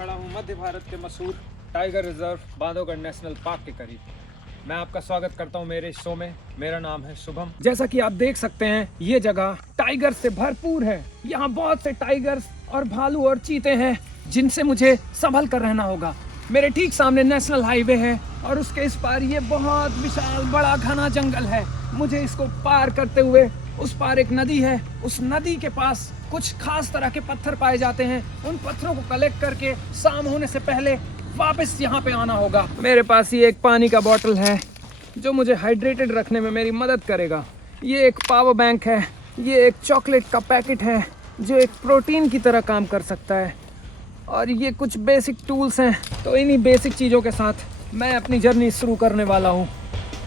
खड़ा हूँ मध्य भारत के मशहूर tiger reserve Bandhavgarh national park के करीब। मैं आपका स्वागत करता हूँ मेरे शो में। मेरा नाम है शुभम। जैसा कि आप देख सकते हैं ये जगह टाइगर से भरपूर है। यहाँ बहुत से टाइगर्स और भालू और चीते हैं जिनसे मुझे संभल कर रहना होगा। मेरे ठीक सामने नेशनल हाईवे है और उसके इस पार ये बहुत विशाल बड़ा घना जंगल है। मुझे इसको पार करते हुए उस पार एक नदी है। उस नदी के पास कुछ खास तरह के पत्थर पाए जाते हैं। उन पत्थरों को कलेक्ट करके शाम होने से पहले वापस यहाँ पे आना होगा। मेरे पास ये एक पानी का बोतल है जो मुझे हाइड्रेटेड रखने में मेरी मदद करेगा। ये एक पावर बैंक है। ये एक चॉकलेट का पैकेट है जो एक प्रोटीन की तरह काम कर सकता है। और ये कुछ बेसिक टूल्स हैं। तो इन्हीं बेसिक चीज़ों के साथ मैं अपनी जर्नी शुरू करने वाला हूँ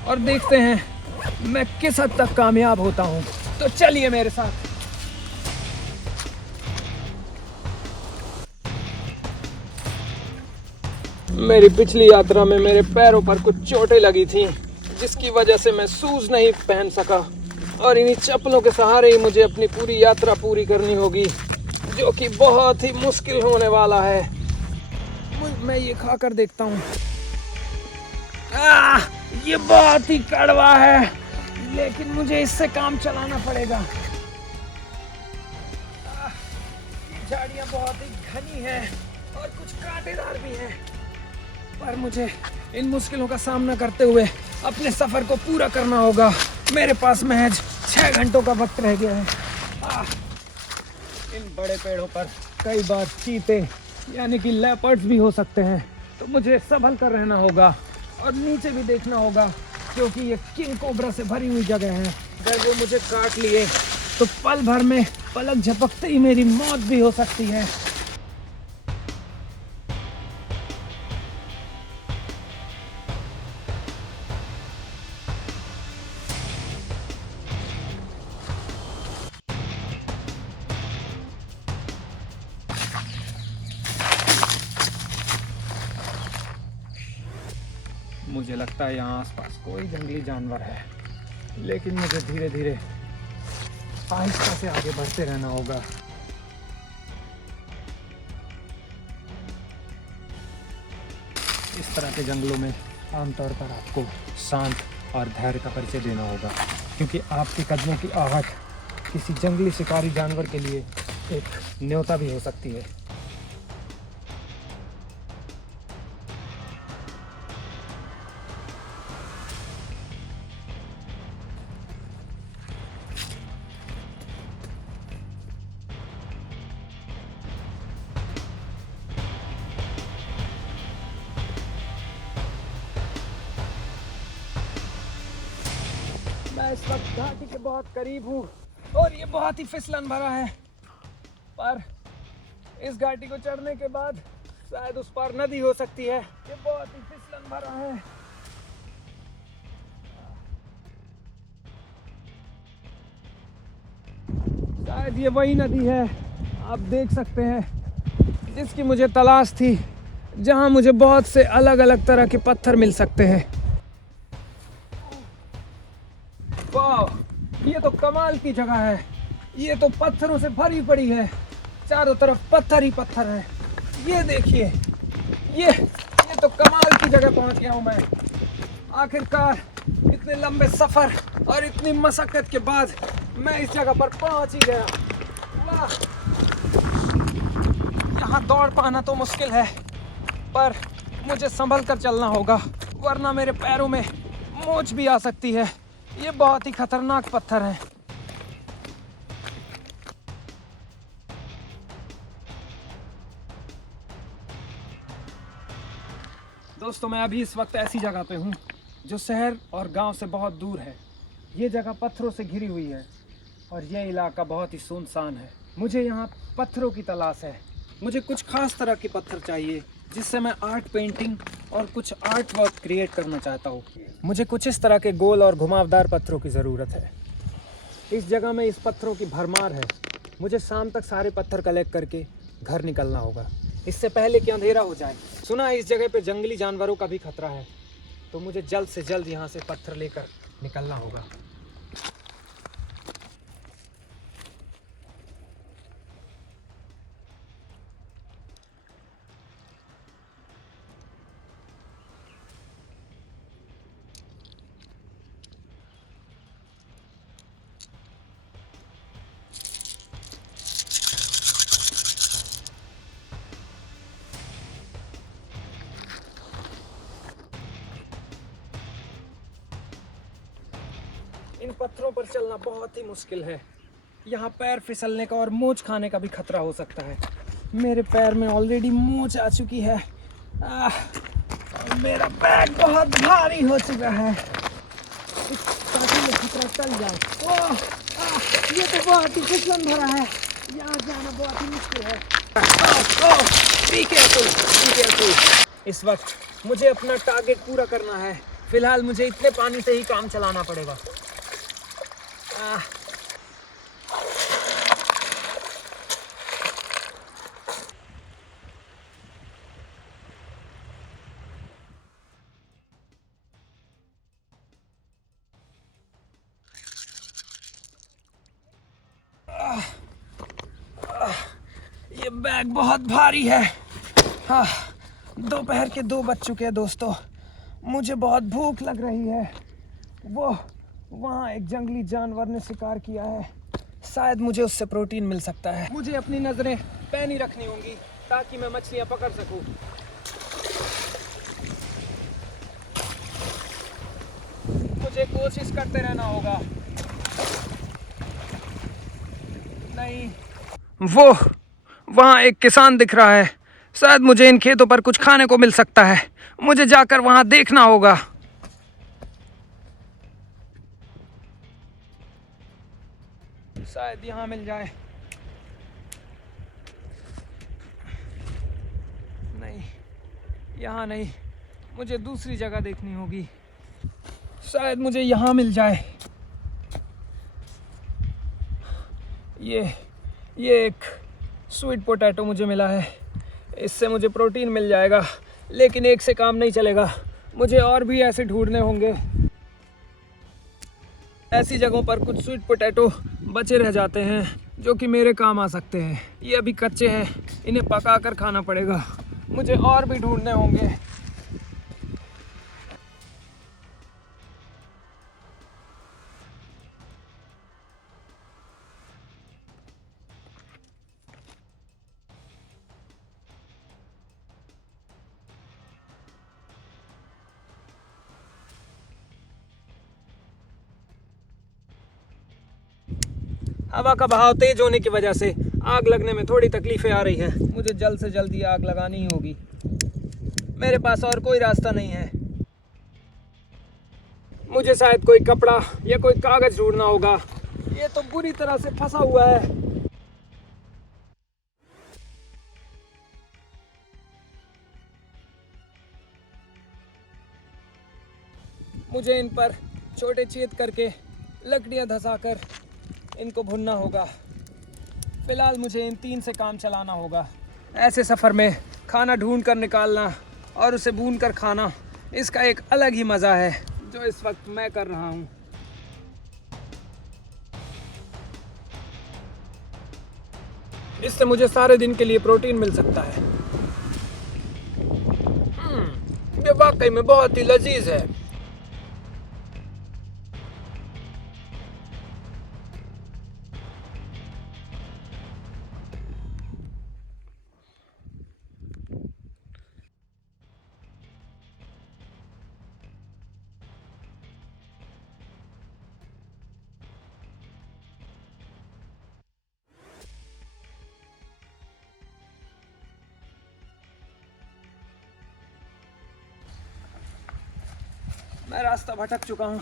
और देखते हैं मैं किस हद तक कामयाब होता हूँ। तो चलिए मेरे साथ। मेरी पिछली यात्रा में मेरे पैरों पर कुछ चोटें लगी थीं जिसकी वजह से मैं शूज नहीं पहन सका और इन्हीं चप्पलों के सहारे ही मुझे अपनी पूरी यात्रा पूरी करनी होगी, जो कि बहुत ही मुश्किल होने वाला है। मैं ये खाकर देखता हूँ। ये बहुत ही कड़वा है लेकिन मुझे इससे काम चलाना पड़ेगा। ये झाड़ियाँ बहुत ही घनी हैं और कुछ कांटेदार भी हैं, पर मुझे इन मुश्किलों का सामना करते हुए अपने सफर को पूरा करना होगा। मेरे पास महज 6 घंटों का वक्त रह गया है। इन बड़े पेड़ों पर कई बार चीते यानी कि लेपर्ड्स भी हो सकते हैं, तो मुझे संभल कर रहना होगा और नीचे भी देखना होगा क्योंकि ये किंग कोबरा से भरी हुई जगह है। अगर वो मुझे काट लिए तो पल भर में पलक झपकते ही मेरी मौत भी हो सकती है। मुझे लगता है यहाँ आसपास कोई जंगली जानवर है, लेकिन मुझे धीरे धीरे आहिस्ता से आगे बढ़ते रहना होगा। इस तरह के जंगलों में आमतौर पर आपको शांत और धैर्य का परिचय देना होगा, क्योंकि आपके कदमों की आहट किसी जंगली शिकारी जानवर के लिए एक न्योता भी हो सकती है। मैं इस वक्त घाटी के बहुत करीब हूँ और ये बहुत ही फिसलन भरा है, पर इस घाटी को चढ़ने के बाद शायद उस पार नदी हो सकती है। ये बहुत ही फिसलन भरा है। शायद ये वही नदी है, आप देख सकते हैं, जिसकी मुझे तलाश थी, जहां मुझे बहुत से अलग अलग तरह के पत्थर मिल सकते हैं। वाह, ये तो कमाल की जगह है। ये तो पत्थरों से भरी पड़ी है, चारों तरफ पत्थर ही पत्थर है। ये देखिए, ये तो कमाल की जगह पहुंच गया हूं मैं। आखिरकार इतने लंबे सफर और इतनी मशक्कत के बाद मैं इस जगह पर पहुंच ही गया। वाह, यहाँ दौड़ पाना तो मुश्किल है, पर मुझे संभल कर चलना होगा, वरना मेरे पैरों में मोच भी आ सकती है। ये बहुत ही खतरनाक पत्थर है। दोस्तों, मैं अभी इस वक्त ऐसी जगह पे हूँ जो शहर और गांव से बहुत दूर है। ये जगह पत्थरों से घिरी हुई है और यह इलाका बहुत ही सुनसान है। मुझे यहाँ पत्थरों की तलाश है। मुझे कुछ खास तरह के पत्थर चाहिए जिससे मैं आर्ट पेंटिंग और कुछ आर्ट वर्क क्रिएट करना चाहता हूँ। मुझे कुछ इस तरह के गोल और घुमावदार पत्थरों की ज़रूरत है। इस जगह में इस पत्थरों की भरमार है। मुझे शाम तक सारे पत्थर कलेक्ट करके घर निकलना होगा, इससे पहले कि अंधेरा हो जाए। सुना है इस जगह पे जंगली जानवरों का भी खतरा है, तो मुझे जल्द से जल्द यहाँ से पत्थर लेकर निकलना होगा। इन पत्थरों पर चलना बहुत ही मुश्किल है। यहाँ पैर फिसलने का और मोच खाने का भी खतरा हो सकता है। मेरे पैर में ऑलरेडी मोच आ चुकी है। मेरा बैग बहुत भारी हो चुका है। ताकि मैं खतरा टल जाए। ये तो बहुत ही फिसलन भरा है। यहाँ जाना बहुत ही मुश्किल है। Be careful, be careful। इस वक्त मुझे अपना टारगेट पूरा करना है। फिलहाल मुझे इतने पानी से ही काम चलाना पड़ेगा। ये बैग बहुत भारी है। दोपहर के 2 बज चुके हैं दोस्तों। मुझे बहुत भूख लग रही है। वहाँ एक जंगली जानवर ने शिकार किया है। शायद मुझे उससे प्रोटीन मिल सकता है। मुझे अपनी नजरें पैनी रखनी होंगी ताकि मैं मछलियाँ पकड़ सकूं। मुझे कोशिश करते रहना होगा। नहीं, वहाँ एक किसान दिख रहा है। शायद मुझे इन खेतों पर कुछ खाने को मिल सकता है। मुझे जाकर वहाँ देखना होगा। शायद यहाँ मिल जाए। नहीं, यहाँ नहीं, मुझे दूसरी जगह देखनी होगी। शायद मुझे यहाँ मिल जाए। ये एक स्वीट पोटैटो मुझे मिला है। इससे मुझे प्रोटीन मिल जाएगा, लेकिन एक से काम नहीं चलेगा। मुझे और भी ऐसे ढूंढने होंगे। ऐसी जगहों पर कुछ स्वीट पोटैटो बचे रह जाते हैं जो कि मेरे काम आ सकते हैं। ये अभी कच्चे हैं, इन्हें पका कर खाना पड़ेगा। मुझे और भी ढूंढने होंगे। हवा का बहाव तेज होने की वजह से आग लगने में थोड़ी तकलीफें आ रही हैं। मुझे जल्द से जल्द ये आग लगानी ही होगी। मेरे पास और कोई रास्ता नहीं है। मुझे शायद कोई कपड़ा या कोई कागज ढूंढना होगा। ये तो बुरी तरह से फंसा हुआ है। मुझे इन पर छोटे छेद करके लकड़ियां धंसाकर इनको भुनना होगा। फिलहाल मुझे इन 3 से काम चलाना होगा। ऐसे सफ़र में खाना ढूंढ कर निकालना और उसे भून कर खाना, इसका एक अलग ही मज़ा है जो इस वक्त मैं कर रहा हूँ। इससे मुझे सारे दिन के लिए प्रोटीन मिल सकता है। ये वाकई में बहुत ही लजीज है। मैं रास्ता भटक चुका हूँ।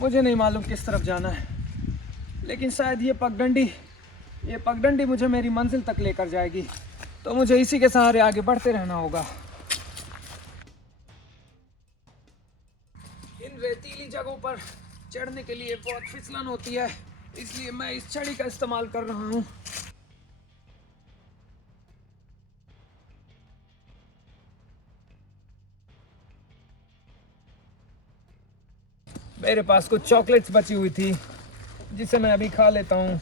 मुझे नहीं मालूम किस तरफ जाना है, लेकिन शायद ये पगडंडी मुझे मेरी मंजिल तक लेकर जाएगी। तो मुझे इसी के सहारे आगे बढ़ते रहना होगा। इन रेतीली जगहों पर चढ़ने के लिए बहुत फिसलन होती है, इसलिए मैं इस छड़ी का इस्तेमाल कर रहा हूँ। मेरे पास कुछ चॉकलेट्स बची हुई थी जिसे मैं अभी खा लेता हूँ।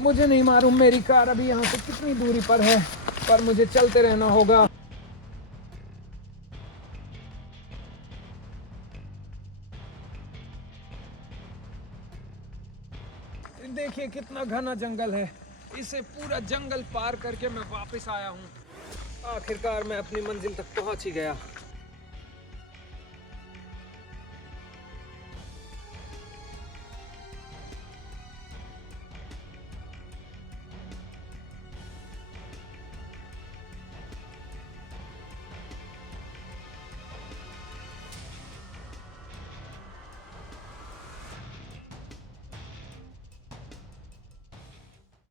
मुझे नहीं मालूम मेरी कार अभी यहाँ से कितनी दूरी पर है, पर मुझे चलते रहना होगा। देखिए कितना घना जंगल है। इसे पूरा जंगल पार करके मैं वापस आया हूँ। आखिरकार मैं अपनी मंजिल तक पहुँच ही गया।